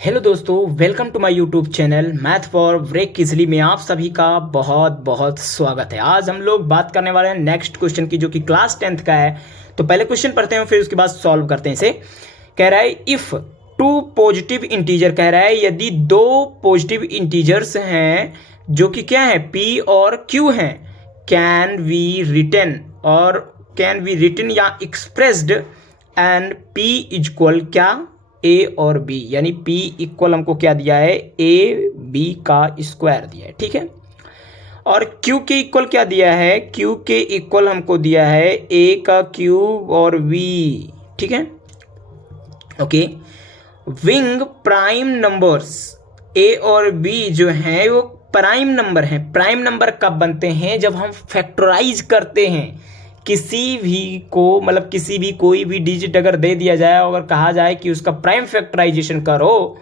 Hello दोस्तों, welcome to my YouTube channel math for break easily में आप सभी का बहुत बहुत स्वागत है। आज हम लोग बात करने वाले हैं नेक्स्ट क्वेश्चन की, जो कि क्लास 10th का है। तो पहले क्वेश्चन पढ़ते हैं, फिर उसके बाद सॉल्व करते हैं इसे। कह रहा है इफ टू पॉजिटिव इंटीजर, कह रहा है यदि दो पॉजिटिव इंटीजर्स हैं जो कि क्या है, p और q हैं, कैन वी रिटन या एक्सप्रेस्ड एंड p इक्वल क्या, ए और बी, यानी p इक्वल हमको क्या दिया है, ए बी का स्क्वायर दिया है, ठीक है। और q के इक्वल क्या दिया है, q के इक्वल हमको दिया है a का क्यूब और v, ठीक है। Okay, wing prime numbers a और b जो हैं वो प्राइम नंबर हैं। प्राइम नंबर कब बनते हैं, जब हम फैक्टराइज करते हैं किसी भी को, मतलब किसी भी कोई भी डिजिट अगर दे दिया जाए, अगर कहा जाए कि उसका प्राइम फैक्टराइजेशन करो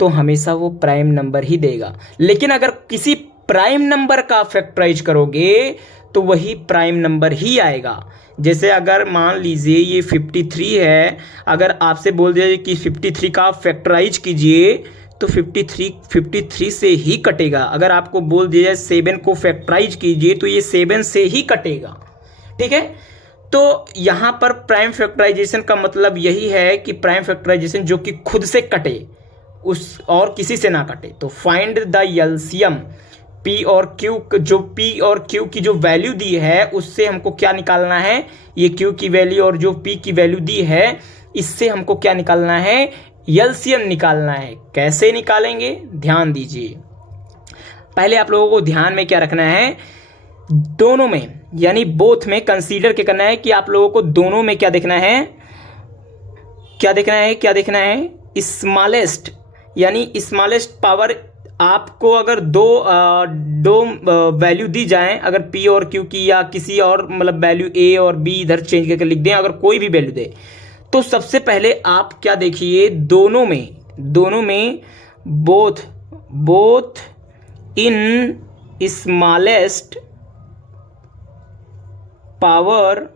तो हमेशा वो प्राइम नंबर ही देगा। लेकिन अगर किसी प्राइम नंबर का फैक्टराइज करोगे तो वही प्राइम नंबर ही आएगा। जैसे अगर मान लीजिए ये 53 है, अगर आपसे बोल दिया जाए कि 53 का फैक्टराइज कीजिए तो 53 से ही कटेगा। अगर आपको बोल दिया जाए 7 को फैक्टराइज कीजिए तो ये 7 से ही कटेगा, ठीक है। तो यहां पर प्राइम फैक्टराइजेशन का मतलब यही है कि प्राइम फैक्टराइजेशन जो कि खुद से कटे, उस और किसी से ना कटे। तो फाइंड द एलसीएम p और q, जो p और q की जो वैल्यू दी है उससे हमको क्या निकालना है, ये q की वैल्यू और जो p की वैल्यू दी है इससे हमको क्या निकालना है, एलसीएम निकालना है। कैसे निकालेंगे, ध्यान दीजिए। पहले आप लोगों को ध्यान में क्या रखना है, दोनों में यानी बोथ में कंसीडर क्या करना है कि आप लोगों को दोनों में क्या देखना है, क्या देखना है स्मॉलेस्ट, यानी स्मॉलेस्ट पावर। आपको अगर दो वैल्यू दी जाएं, अगर p और q की, या किसी और मतलब वैल्यू a और b इधर चेंज करके लिख दें, अगर कोई भी वैल्यू दे, तो सबसे पहले आप क्या देखिए, दोनों में both in smallest power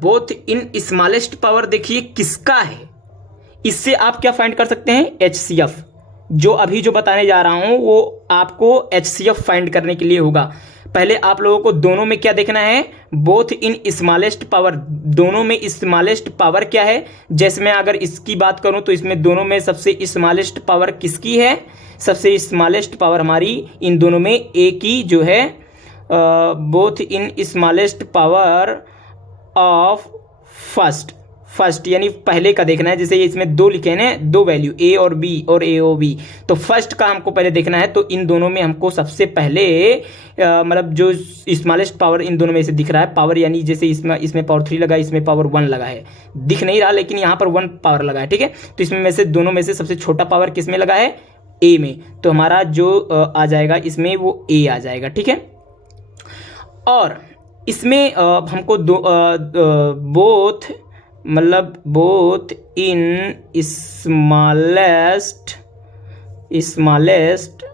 both in smallest power देखिए किसका है। इससे आप क्या फाइंड कर सकते हैं, HCF। जो अभी जो बताने जा रहा हूं वो आपको HCF फाइंड करने के लिए होगा। पहले आप लोगों को दोनों में क्या देखना है, बोथ इन स्मॉलेस्ट पावर। दोनों में स्मॉलेस्ट पावर क्या है, जैसे मैं अगर इसकी बात करूं तो इसमें दोनों में सबसे स्मॉलेस्ट पावर किसकी है, सबसे स्मॉलेस्ट पावर हमारी इन दोनों में A की जो है, both in smallest power of first यानी पहले का देखना है। जैसे इसमें दो लिखे हैं, दो वैल्यू A और B और A और B, तो फर्स्ट का हमको पहले देखना है। तो इन दोनों में हमको सबसे पहले मतलब जो स्मॉलेस्ट पावर इन दोनों में से दिख रहा है पावर, यानी जैसे इसमें पावर 3 लगा, इसमें पावर 1 लगा है, दिख नहीं रहा लेकिन यहाँ पर 1 पावर लगा है, ठीक है। तो इसमें में से दोनों में से सबसे छोटा पावर किस में लगा है, A में। तो हमारा जो आ जाएगा इसमें वो A आ जाएगा, ठीक है। और इसमें हमको both in smallest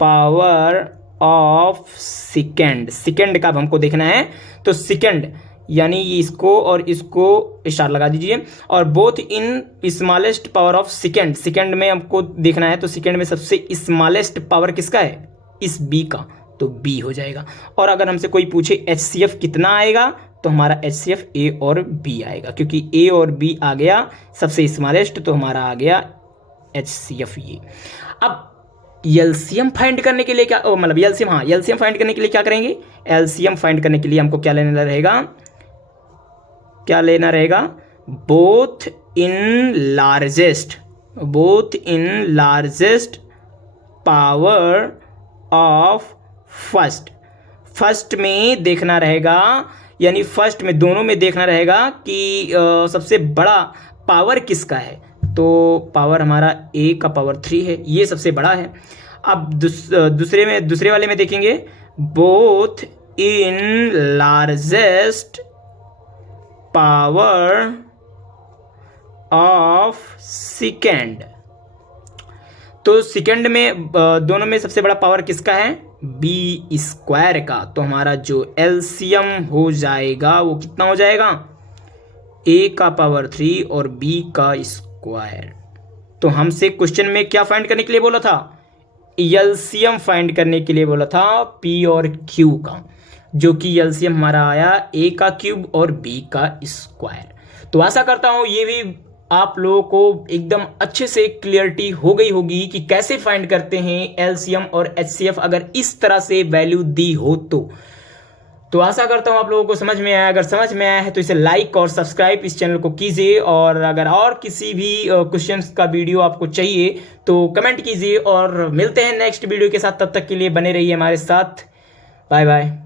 power of second का हमको देखना है। तो सेकेंड यानी इसको और इसको स्टार लगा दीजिए, और both in smallest power of second में हमको देखना है। तो सेकेंड में सबसे स्मॉलेस्ट पावर किसका है, इस B का, तो B हो जाएगा। और अगर हमसे कोई पूछे HCF कितना आएगा, तो हमारा HCF A और B आएगा, क्योंकि A और B आ गया सबसे स्मॉलेस्ट, तो हमारा आ गया HCF ये। अब एलसीएम फाइंड करने के लिए क्या, मतलब एलसीएम फाइंड करने के लिए क्या करेंगे, एलसीएम फाइंड करने के लिए हमको क्या लेना रहेगा, both in largest power of first में देखना रहेगा, यानी फर्स्ट में दोनों में देखना रहेगा कि सबसे बड़ा पावर किसका है। तो पावर हमारा A का पावर 3 है, ये सबसे बड़ा है। अब दूसरे वाले में देखेंगे, both in largest power of second. तो सेकेंड में दोनों में सबसे बड़ा पावर किसका है, B स्क्वायर का। तो हमारा जो एलसीएम हो जाएगा वो कितना हो जाएगा, A का पावर 3 और B का स्क्वायर। तो हमसे क्वेश्चन में क्या फाइंड करने के लिए बोला था? एलसीएम फाइंड करने के लिए बोला था पी और क्यू का, जो कि एलसीएम हमारा आया ए का क्यूब और बी का स्क्वायर। तो आशा करता हूँ ये भी आप लोगों को एकदम अच्छे से क्लियरिटी हो गई होगी कि कैसे फाइंड करते हैं एलसीएम और एचसीएफ अगर इस तरह से वैल्यू दी हो तो आशा करता हूँ आप लोगों को समझ में आया। अगर समझ में आया है तो इसे लाइक और सब्सक्राइब इस चैनल को कीजिए, और अगर और किसी भी क्वेश्चंस का वीडियो आपको चाहिए तो कमेंट कीजिए, और मिलते हैं नेक्स्ट वीडियो के साथ। तब तक के लिए बने रहिए हमारे साथ। Bye bye.